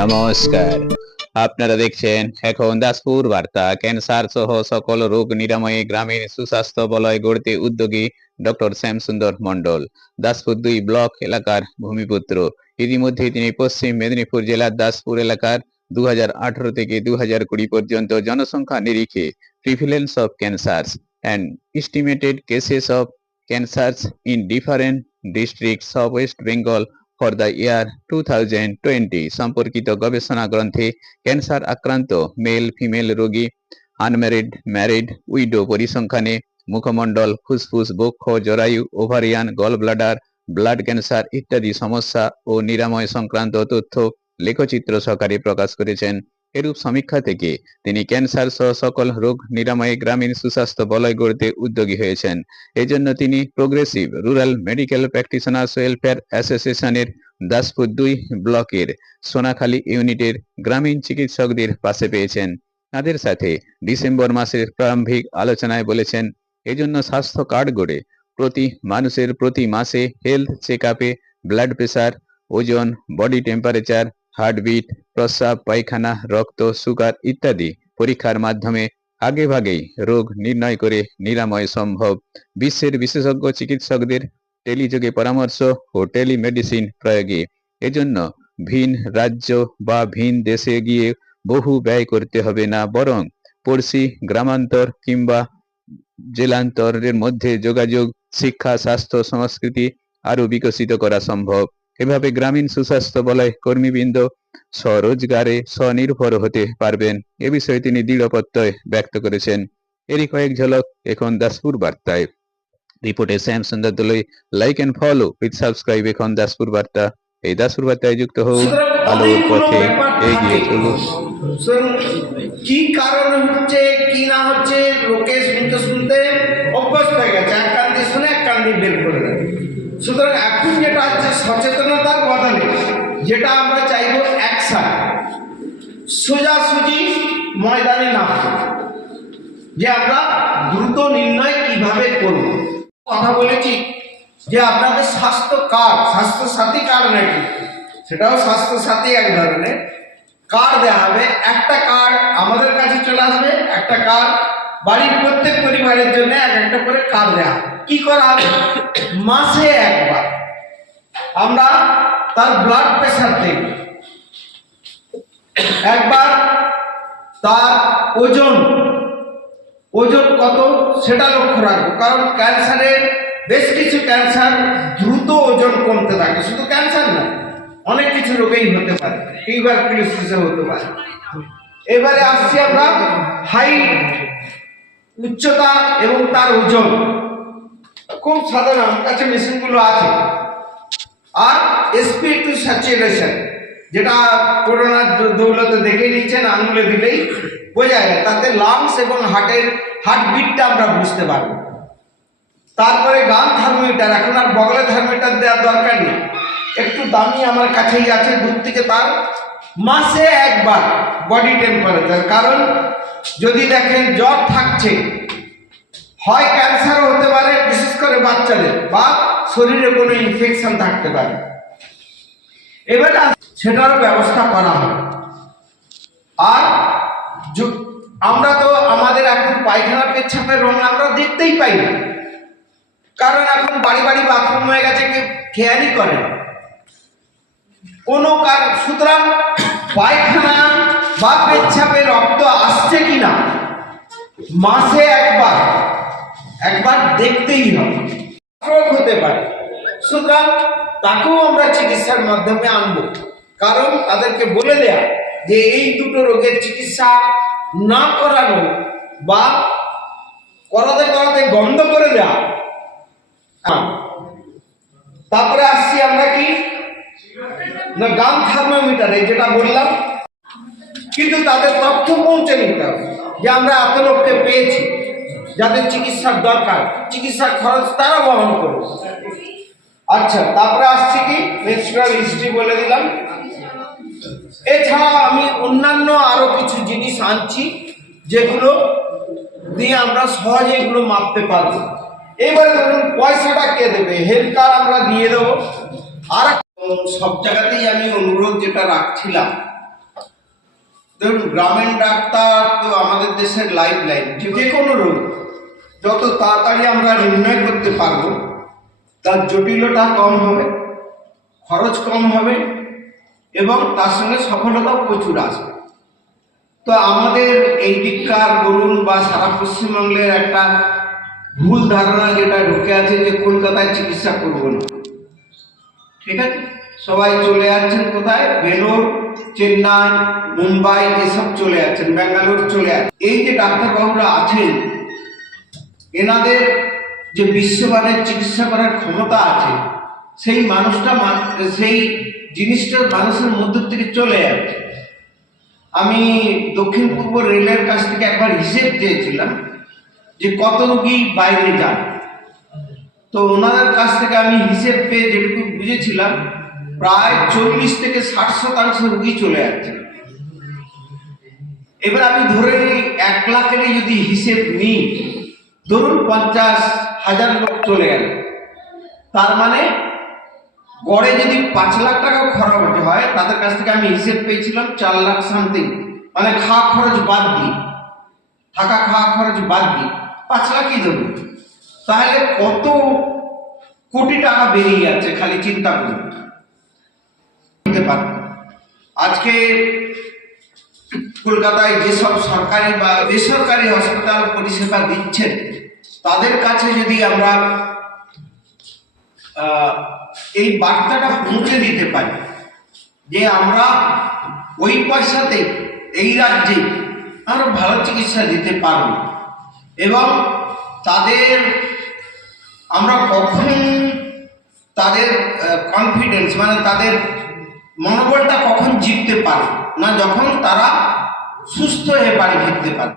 নমস্কার, আপনারা দেখছেন এখন দাসপুর বার্তা। ক্যান্সার সহ সকল রোগ নিরাময়ে গ্রামীণ সুস্বাস্থ্য বলয় গড়তে উদ্যোগী ডক্টর শ্যামসুন্দর মণ্ডল দাসপুর 2 ব্লক এলাকার ভূমিপুত্র। ইতিমধ্যে তিনি পশ্চিম মেদিনীপুর জেলার দাসপুর এলাকার 2018 থেকে 2020 পর্যন্ত জনসংখ্যা নিরিখে prevalence of cancers and estimated cases of cancers in different districts of West Bengal for the year 2020 সম্পর্কিত গবেষণা গ্রন্থে ক্যান্সার আক্রান্ত মেল ফিমেল রোগী, আনম্যারিড, ম্যারিড, উইডো পরিসংখ্যানে মুখমণ্ডল, ফুসফুস, বক্ষ, জরায়ু, ovarian, gall bladder, blood cancer ইত্যাদি সমস্যা ও নিরাময় সংক্রান্ত তথ্য লেখচিত্র সহকারে প্রকাশ করেছেন। এরূপ সমীক্ষা থেকে তিনি ক্যান্সার সহ সকল রোগ নিরাময়ে গ্রামীণ সুস্বাস্থ্য বলয় গড়তে উদ্যোগী হয়েছেন। এজন্য তিনি progressive rural medical practitioners welfare অ্যাসোসিয়েশনের দাসপুর 2 ব্লকের সোনাখালী ইউনিটের গ্রামীণ চিকিৎসকদের পাশে পেয়েছেন। তাদের সাথে ডিসেম্বর মাসের প্রারম্ভিক আলোচনায় বলেছেন, এজন্য স্বাস্থ্য কার্ড গড়ে প্রতি মানুষের প্রতি মাসে হেলথ চেক আপে ব্লাড প্রেসার, ওজন, বডি টেম্পারেচার, হার্টবিট, প্রস্রাব, পায়খানা, রক্ত, সুগার ইত্যাদি পরীক্ষার মাধ্যমে আগেভাগেই রোগ নির্ণয় করে নিরাময় সম্ভব। বিশ্বের বিশেষজ্ঞ চিকিৎসকদের টেলিযোগে পরামর্শ ও টেলিমেডিসিন প্রয়োগে এজন্য ভিন রাজ্য বা ভিন দেশে গিয়ে বহু ব্যয় করতে হবে না, বরং পড়শি গ্রামান্তর কিংবা জেলান্তরের মধ্যে যোগাযোগ, শিক্ষা, স্বাস্থ্য, সংস্কৃতি আরো বিকশিত করা সম্ভব। এভাবে গ্রামীণ সুস্বাস্থ্য বলয় কর্মীবৃন্দ স্বরোজগারে স্বনির্ভর হতে পারবেন, এ বিষয়ে তিনি দৃঢ় প্রত্যয় ব্যক্ত করেছেন। এরই কয়েক ঝলক এখন দাসপুর বার্তায়। রিপোর্টে Shyamsundar Dolui. Like and follow with subscribe এখন দাসপুর বার্তা। এই দাসপুর বার্তায় যুক্ত হোক, আলোর পথে এগিয়ে চলুন। কি কারণ হচ্ছে কি না হচ্ছে লোকে শুনতে শুনতে অভ্যস্ত হয়ে গেছে, এক কান দিয়ে শুনে এক কান দিয়ে বের করে দেয়। সুতরাং এখন যেটা হচ্ছে সচেতনতার বদলে যেটা আমরা চাইবো অ্যাকশন, সোজাসুজি ময়দানে নামবো, যে আমরা দ্রুত নির্ণয় কিভাবে করব। কথা বলেছি যে আপনাদের স্বাস্থ্য কার্ড, স্বাস্থ্য সাথী কার্ড নাকি, সেটাও স্বাস্থ্য সাথী এক ধরনের কার্ড দেওয়া হবে। একটা কার্ড আমাদের কাছে চলে আসবে, একটা কার্ড বাড়ির প্রত্যেক পরিবারের জন্য একটা করে কার্ড দেওয়া হবে। কি করা হবে, মাসে একবার আমরা তার ব্লাড প্রেসার দেখব, একবার তার ওজন কত সেটা লক্ষ্য রাখবো। কারণ ক্যান্সারের বেশ কিছু ক্যান্সার দ্রুত ওজন কমতে থাকে, শুধু ক্যান্সার না, অনেক কিছু রোগেই হতে পারে, টিউবারকুলোসিসে হতে পারে। এবারে আসছি আমরা হাইট, উচ্চতা এবং তার ওজন। খুব সাধারণ, কাছে মেশিনগুলো আছে। আর sp2 স্যাচুরেশন, যেটা করোনার দৌলতে দেখে নিচ্ছেন, আঙুলে দিলেই বোঝা যায়, তাতে লাংস এবং হার্টবিটটা আমরা বুঝতে পারবো। তারপরে গান থার্মোমিটার, এখন আর বগলে থার্মোমিটার দেওয়ার দরকার নেই, একটু দামি আমার কাছেই আছে, দূর থেকে তার মাসে একবার বডি টেম্পারেচার। কারণ যদি দেখেন জ্বর থাকছে, হয় ক্যান্সারও হতে পারে, বিশেষ করে বাচ্চাদের, বা শরীরে কোনো ইনফেকশন থাকতে পারে, এবারে সেটারও ব্যবস্থা করা হয়। আর আমরা তো আমাদের এখন পায়খানা পেচ্ছাপের রং আমরা দেখতেই পাই না, কারণ এখন বাড়ি বাড়ি বাথরুম হয়ে গেছে, কেউ খেয়ালই করে না কোনো কারণ। সুতরাং পায়খানা বা পেচ্ছাপে রক্ত আসছে কিনা মাসে একবার দেখতেই হবে। রোগ হতে পারে, সুতরাং তাকেও আমরা চিকিৎসার মাধ্যমে আনবো। কারণ তাদেরকে বলে দেয়া যে এই দুটো রোগের চিকিৎসা না করানো বা করাতে বন্ধ করে দেওয়া। তারপরে আসছি আমরা কি না, গান থার্মোমিটারে যেটা বললাম, কিন্তু তাদের তথ্য পৌঁছে নিতে হবে যে আমরা এত লোককে পেয়েছি যাদের চিকিৎসার দরকার, চিকিৎসার খরচ তারা বহন করবে। আচ্ছা, তারপরে আসছি কি মেনস্ট্রুয়াল হিস্ট্রি বলে দিলাম। এছাড়া আমি অন্যান্য আরো কিছু জিনিস আনছি যেগুলো দিয়ে আমরা সহজে এগুলো মাপতে পারবো। এবারে ধরুন পয়সাটা কে দেবে, হেলথ কার্ড আমরা দিয়ে দেবো। আর সব জায়গাতেই আমি অনুরোধ যেটা রাখছিলাম, ধরুন গ্রামীণ ডাক্তার তো আমাদের দেশের লাইফ লাইন। যে কোনো রোগ যত তাড়াতাড়ি আমরা নির্ণয় করতে পারবো, তার জটিলতা কম হবে, খরচ কম হবে এবং তার সঙ্গে সফলতাও প্রচুর আসবে। তো আমাদের এই দিককার বলুন বা সারা পশ্চিমবঙ্গের একটা ভুল ধারণা যেটা ঢুকে আছে যে কলকাতায় চিকিৎসা করবো না, ঠিক আছে, সবাই চলে যাচ্ছেন কোথায়, ভেলোর, চেন্নাই, মুম্বাই এসব চলে যাচ্ছেন, ব্যাঙ্গালোর চলে যাচ্ছেন। এই যে ডাক্তারবাবুরা আছেন, এনাদের যে বিশ্বমানের চিকিৎসা করার ক্ষমতা আছে, সেই মানুষটা সেই জিনিসটা মানুষের মধ্য থেকে চলে যাচ্ছে। আমি দক্ষিণ পূর্ব রেলের কাছ থেকে একবার হিসেব চেয়েছিলাম যে কত রোগী বাইরে যান, তো ওনাদের কাছ থেকে আমি হিসেব পেয়ে যেটুকু বুঝেছিলাম প্রায় 40 থেকে 60% রোগী চলে যাচ্ছে। এবার আমি ধরে নিই 1 লাখের যদি হিসেব নিই, ধরুন 50,000 লোক চলে গেল, তার মানে গড়ে যদি 5 লাখ টাকা খরচ হয়, তাদের কাছ থেকে আমি হিসেব পেয়েছিলাম 4 লাখ সামথিং, মানে খাওয়া খরচ বাদ দিই, থাকা খাওয়া খরচ বাদ দিই 5 লাখই ধরুন, তাহলে কত কোটি টাকা বেরিয়ে যাচ্ছে খালি চিন্তা করুন। আজকে কলকাতায় যেসব সরকারি বা বেসরকারি হসপিটাল পরিষেবা দিচ্ছেন, তাদের কাছে যদি আমরা এই বার্তাটা পৌঁছে দিতে পারি যে আমরা ওই পয়সাতে এই রাজ্যে আমরা ভালো চিকিৎসা দিতে পারব, এবং তাদের আমরা কখন তাদের কনফিডেন্স মানে তাদের মনোবলটা কখন জিততে পারে না, যখন তারা সুস্থ হয়ে বাড়ি ফিরতে পারে।